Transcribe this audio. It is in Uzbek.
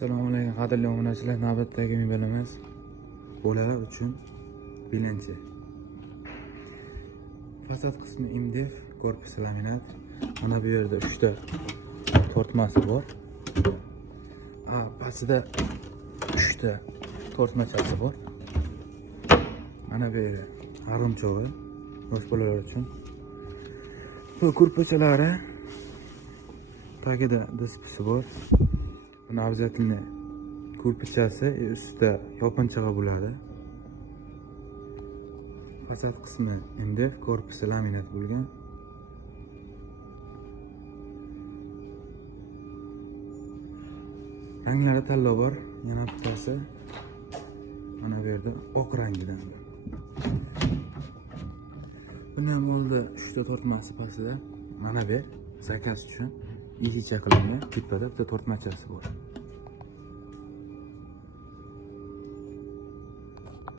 Assalomu alaykum qadrli obunachilar. Navbatdagi mobilimiz bolalar uchun bilinchi. Fasad qismi MDF, korpusi laminat. Mana bu yerda 3 ta tortmasi bor. Pastida 3 ta tortmachasi bor. Mana bu yerda arg'imchog'i yosh bolalar uchun. Bu kurpachalari tagida dispisi bor. Buni обязательно kurpachasi ustida yopinchig'i bo'ladi. Fasad qismi MDF, korpusi laminat bo'lgan. Ranglari tanlov bor. Yana bittasi mana bu yerda oq rangidan. Buni ham oldida 3 ta tortmasi pastida. Mana bu zakaz uchun ichicha qilingan. Tepada bitta tortmachasi bor.